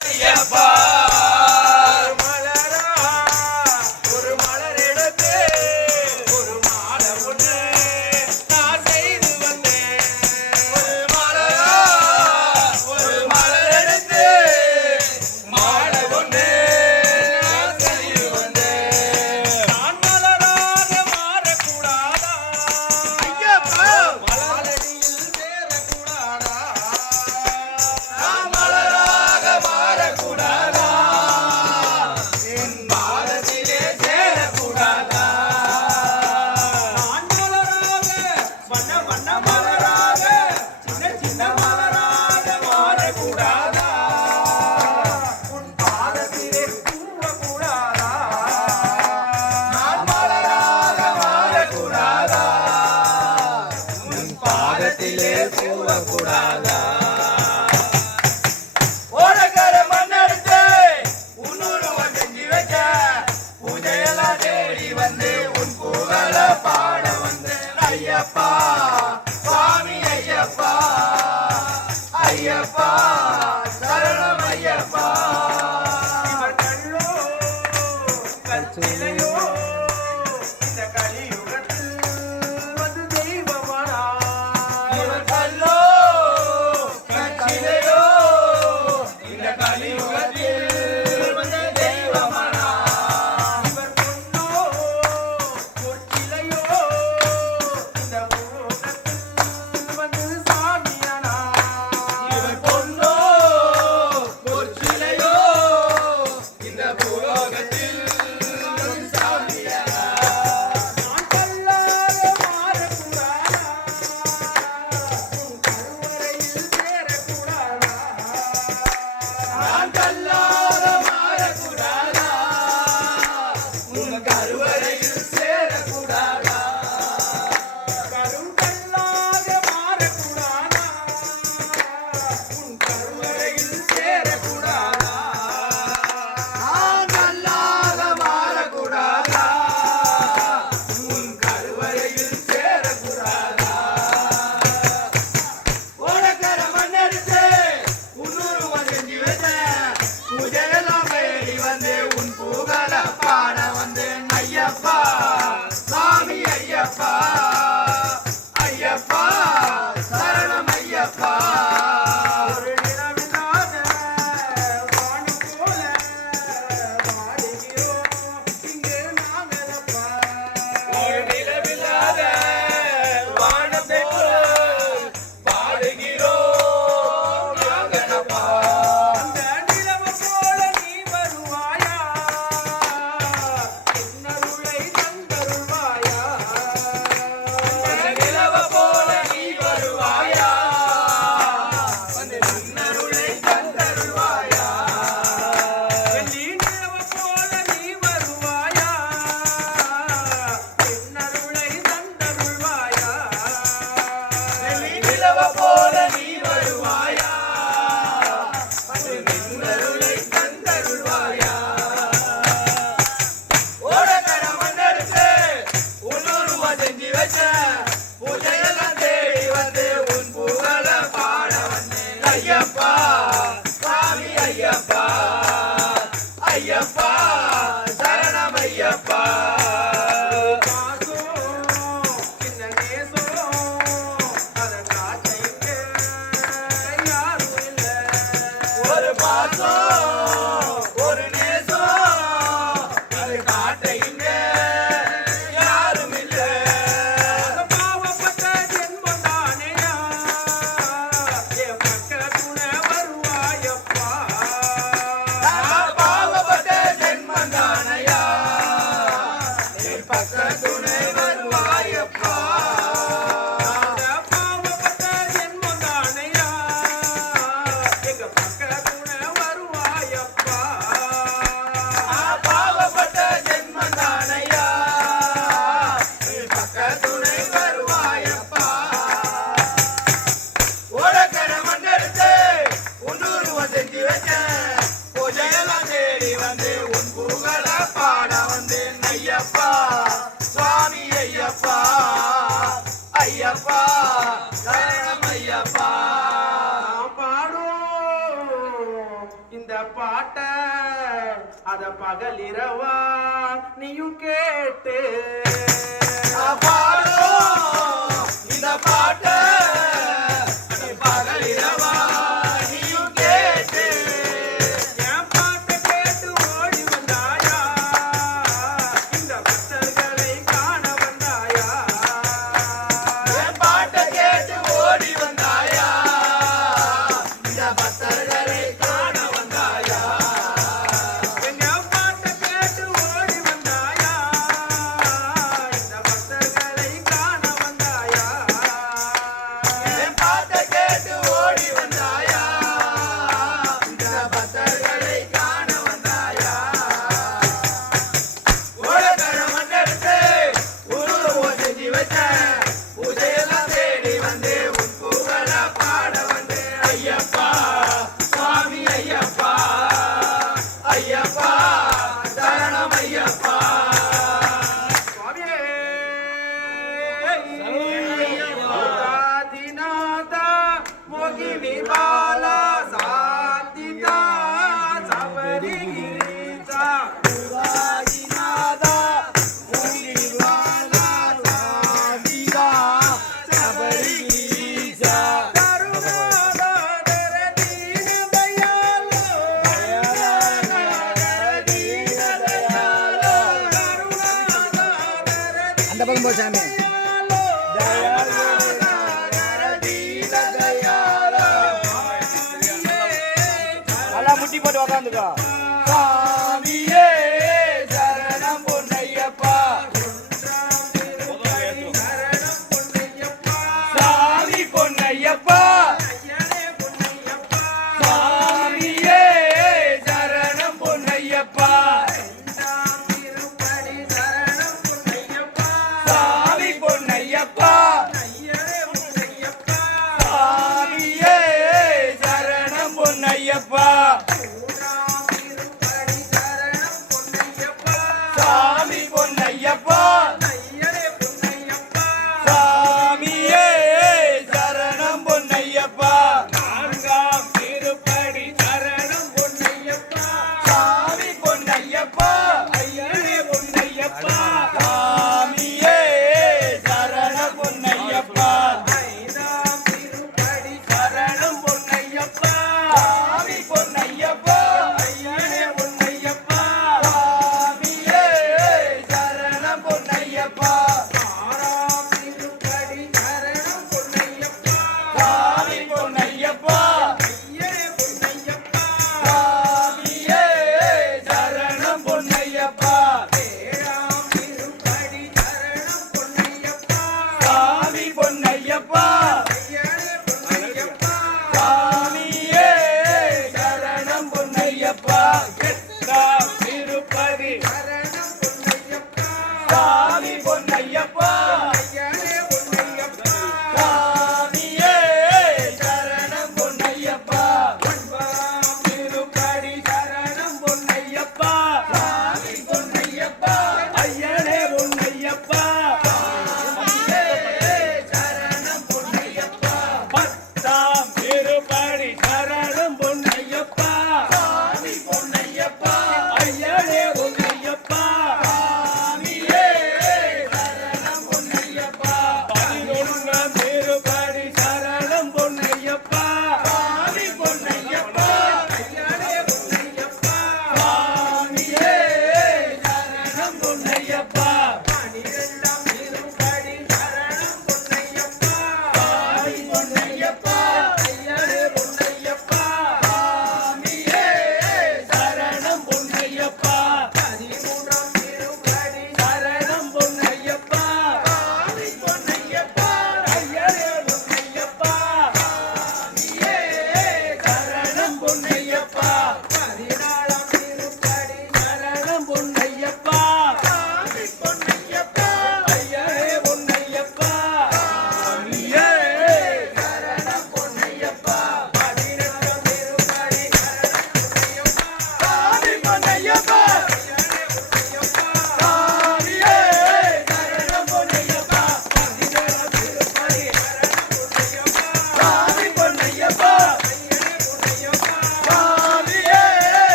Ayyappa மலரா Garuva சுவாமி ஐயப்பா பாட்ட அத பகலிரவா நீயும் கேட்டு. பாடும் இந்த பாட்ட. அந்த பக்கம் போ சாமி உட்காந்துக்கா உட்காந்துக்கா சாமியே சரணம் பொன்னையப்பா. சாமி பொன்னையப்பா. சாமியே சரணம் பொன்னையப்பா.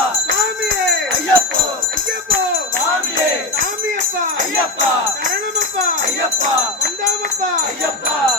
சாமியே ஐயப்போ. ஐயப்போ. சுவாமியே சாமியப்பா. ஐயப்பா. சரணமப்பா. ஐயப்பா. வந்தாமப்பா. ஐயப்பா.